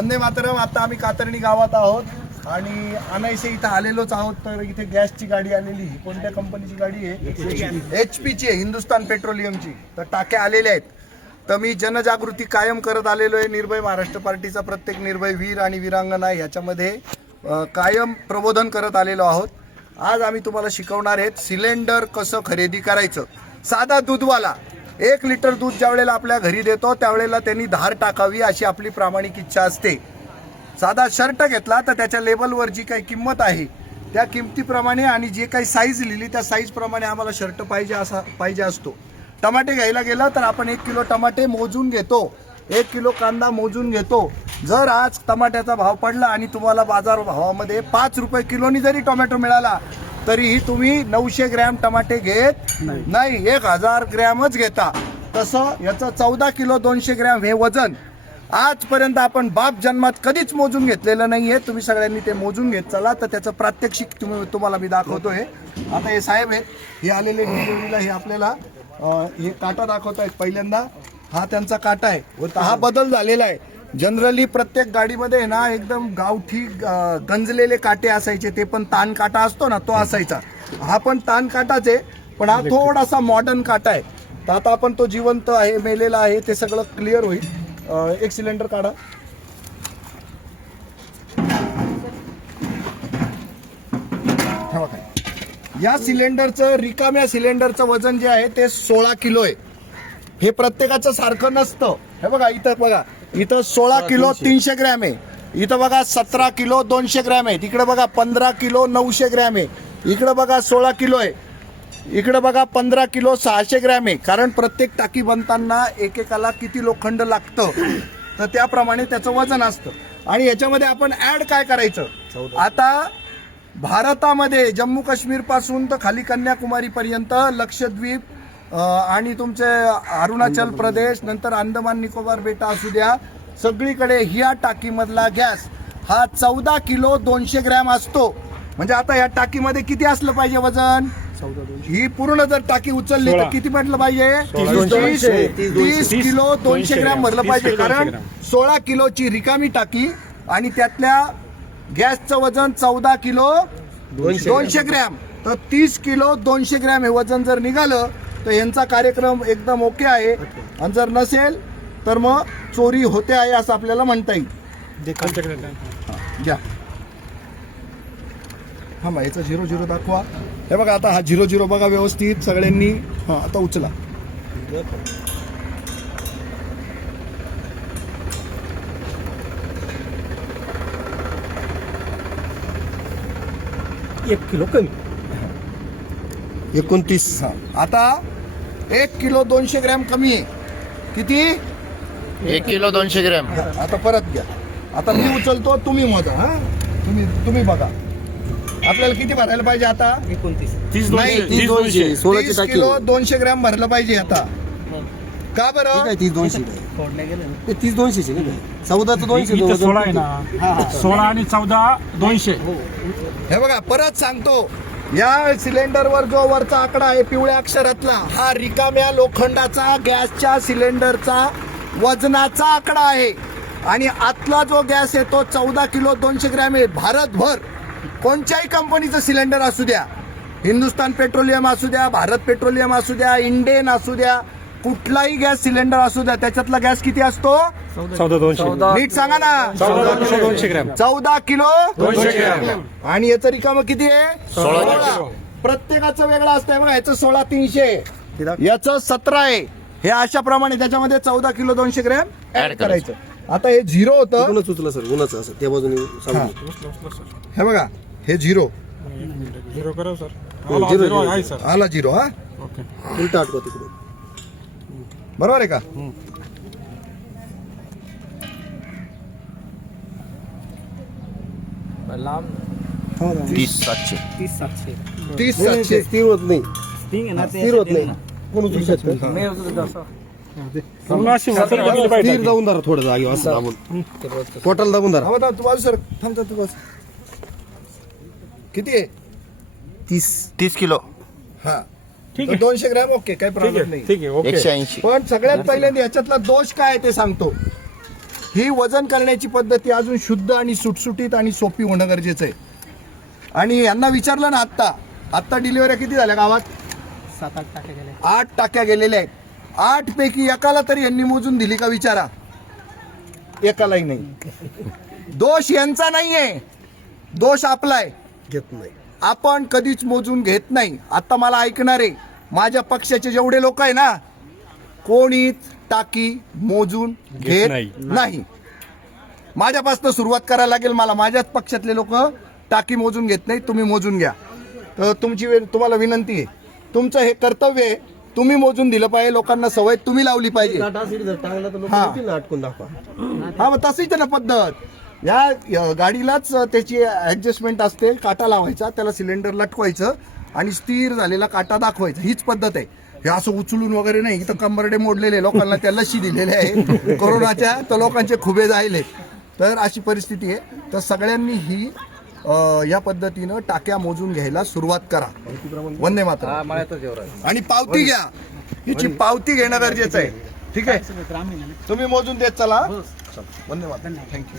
वंदे मातरम. आता आम्ही कातरणी गावात आहोत आणि अनायसे इथं आलेलोच आहोत. तर इथे गॅसची गाडी आलेली. कोणत्या कंपनीची गाडी आहे? HP ची आहे, हिंदुस्तान पेट्रोलियमची. तर टाक्या आलेल्या आहेत. तर मी जनजागृती कायम करत आलेलो आहे. निर्भय महाराष्ट्र पार्टीचा प्रत्येक निर्भय वीर आणि वीरांगना ह्याच्यामध्ये कायम प्रबोधन करत आलेलो आहोत. आज आम्ही तुम्हाला शिकवणार आहेत सिलेंडर कसं खरेदी करायचं. साधा दूधवाला 1 लिटर दूध ज्या वेळेला आपल्या घरी देतो त्यावेळेला त्यांनी धार टाकावी अशी आपली प्रामाणिक इच्छा असते. साधा शर्ट घेतला तर त्याच्या लेबलवर जी काही किंमत आहे त्या किमतीप्रमाणे आणि जे काही साईज लिहिली त्या साईजप्रमाणे आम्हाला शर्ट पाहिजे असतो. टमाटे घ्यायला गेलं तर आपण 1 किलो टमाटे मोजून घेतो, 1 किलो कांदा मोजून घेतो. जर आज टमाट्याचा भाव पडला आणि तुम्हाला बाजार भावामध्ये 5 रुपये किलोनी जरी टोमॅटो मिळाला तरीही तुम्ही 900 ग्रॅम टमाटे घेत नाही, 1000 ग्रॅमच घेता. तसं याचं 14 किलो 200 ग्रॅम हे वजन आजपर्यंत आपण बाप जन्मात कधीच मोजून घेतलेलं नाहीये. तुम्ही सगळ्यांनी ते मोजून घेत चला. तर त्याचं प्रात्यक्षिक तुम्हाला मी दाखवतोय. आता हे साहेब आहेत, हे आलेले डिलिव्हरीला, हे आपल्याला हे काटा दाखवत आहेत. पहिल्यांदा हा त्यांचा काटा आहे. हा बदल झालेला आहे. जनरली प्रत्येक गाडीमध्ये ना एकदम गावठी गंजलेले काटे असायचे, ते पण ताण काटा असतो ना तो असायचा. हा पण ताण काटाच आहे, पण हा थोडासा मॉडर्न काटा आहे. तर आता आपण तो जिवंत आहे मेलेला आहे ते सगळं क्लिअर होईल. एक सिलेंडर काढा. या सिलेंडरचं, रिकाम्या सिलेंडरचं वजन जे आहे ते 16 किलो आहे. हे प्रत्येकाचं सारखं नसतं. हे बघा इथं, बघा इथं 16 किलो 300 ग्रॅम आहे. इथं बघा 17 किलो 200 ग्रॅम आहे. तिकडे बघा 15 किलो 900 ग्रॅम आहे. इकडे बघा 16 किलो आहे. इकडे बघा 15 किलो 600 ग्रॅम आहे. कारण प्रत्येक टाकी बनताना एकेकाला किती लोखंड लागतं तर त्याप्रमाणे त्याचं वजन असतं. आणि याच्यामध्ये आपण ऍड काय करायचं, आता भारतामध्ये जम्मू काश्मीर पासून तर खाली कन्याकुमारी पर्यंत, लक्षद्वीप आणि तुमचे अरुणाचल प्रदेश, नंतर अंदमान निकोबार बेटा असू द्या, सगळीकडे ह्या टाकीमधला गॅस हा 14 किलो 200 ग्रॅम असतो. म्हणजे आता या टाकीमध्ये किती असलं पाहिजे वजन? ही पूर्ण जर टाकी उचलली तर किती म्हटलं पाहिजे? 30 किलो 200 ग्रॅम भरलं पाहिजे. कारण 16 किलोची रिकामी टाकी आणि त्यातल्या गॅसचं वजन 14 किलो 200 ग्रॅम. तर 30 किलो 200 ग्रॅम हे वजन जर निघालं तर यांचा कार्यक्रम एकदम ओके आहे. आणि जर नसेल तर मग चोरी होते आहे असं आपल्याला म्हणता येईल. घ्या हा मग याचा 00 दाखवा. हे बघा आता हा 00 बघा व्यवस्थित सगळ्यांनी. हा आता उचला. एक किलो कमी 29. आता 1 किलो 200 ग्रॅम कमी आहे. किती? 1 किलो 200 ग्रॅम. आता परत घ्या. आता मी उचलतो, तुम्ही मोजा. हा तुम्ही बघा आपल्याला किती भरायला पाहिजे आता? 29. 30 किलो 200 ग्रॅम भरलं पाहिजे. आता का बरं? 30-200 फोडण्या गेलं ते 30-200 नाही 14-200 16 आहे ना, 16 आणि 14 200. हे बघा परत सांगतो, या सिलेंडरवर जो वरचा आकडा आहे पिवळ्या अक्षरातला, हा रिकाम्या लोखंडाचा गॅसच्या सिलेंडरचा वजनाचा आकडा आहे. आणि आतला जो गॅस आहे तो 14 किलो 200 ग्रॅम आहे. भारतभर कोणत्याही कंपनीचं सिलेंडर असू द्या, हिंदुस्तान पेट्रोलियम असू द्या, भारत पेट्रोलियम असू द्या, इंडेन असू द्या, कुठलाही गॅस सिलेंडर असू द्या, त्याच्यातला गॅस किती असतो? 14 नीट सांगा ना. 200 ग्रॅम. 14 kilo 200 gram. आणि याचं रिकामं किती आहे? 16. प्रत्येकाचं वेगळं असतंय बघा. याचं 16 300, याचं 17 आहे. हे अशा प्रमाणे त्याच्यामध्ये 14 किलो 200 ग्रॅम ऍड करायचं. आता हे 0 होतं. उन्हाच उचला सर, उन्हाचं असं त्या बाजूने हे बघा हे 0 0 करा सर. झिरो आहे सर. आला 0. हा ओके. उलटा आटवा तिकडे. बरोबर आहे का? लांब 30-700. 30-700 30-700 स्थिर होत नाही, स्टिंग आहे ना ते. स्थिर होत नाही. कोण उचलू शकतं? मी उचलतो असं. पूर्ण अशी वासर गेली पाहिजे. स्थिर दाबून धरा थोडं जागी असं दाबून. पोटाला दाबून धरा. थांबा तू बाजू सर, थांबता तू बस. किती आहे? 30 किलो. हा ठीक तर आहे. 200 ग्रॅम ओके, काही ठीक प्रॉब्लेम आहे नाही. ठीक आहे ओके. 180. पण सगळ्यात पहिल्यांदा याच्यातला दोष काय आहे ते सांगतो. ही वजन करण्याची पद्धती अजून शुद्ध आणि सुटसुटीत आणि सोपी होणं गरजेचं आहे. आणि यांना विचारलं ना आत्ता डिलिव्हऱ्या किती झाल्या गावात? 7-8 टाके गेले. 8 टाक्या गेलेल्या आहेत. 8 पैकी एकाला तरी यांनी मोजून दिली का विचारा? एकालाही नाही. दोष यांचा नाहीये, दोष आपलाय. घेत नाही. आपण कधीच मोजून घेत नाही. आता मला ऐकणारे माझ्या पक्षाचे जेवढे लोक आहे ना, कोणीच टाकी मोजून घेत नाही. माझ्यापासून सुरुवात करायला लागेल मला. माझ्याच पक्षातले लोक टाकी मोजून घेत नाही. तुम्ही मोजून घ्या. तर तुम्हाला विनंती आहे, तुमचं हे कर्तव्य आहे. तुम्ही मोजून दिलं पाहिजे. लोकांना सवय तुम्ही लावली पाहिजे. काटा असेल जर टांगला तर लोक हा. येतील ना अटकून दाखवा. हा, मग तशीच ना पद्धत. या गाडीलाच त्याची ऍडजस्टमेंट असते. काटा लावायचा, त्याला सिलेंडर लटकवायचं आणि स्थिर झालेला काटा दाखवायचा. हीच पद्धत आहे. हे असं उचलून वगैरे नाही. इथं कंबरडे मोडलेले लोकांना त्या लशी दिलेल्या आहे कोरोनाच्या, तर लोकांचे खुबे जायले. तर अशी परिस्थिती आहे. तर सगळ्यांनी ही या पद्धतीनं टाक्या मोजून घ्यायला सुरुवात करा. वंदे मातरम. आणि पावती घ्या. याची पावती घेणं गरजेचं आहे. ठीक आहे, तुम्ही मोजून देत चला. वंदे मातरम. थँक्यू.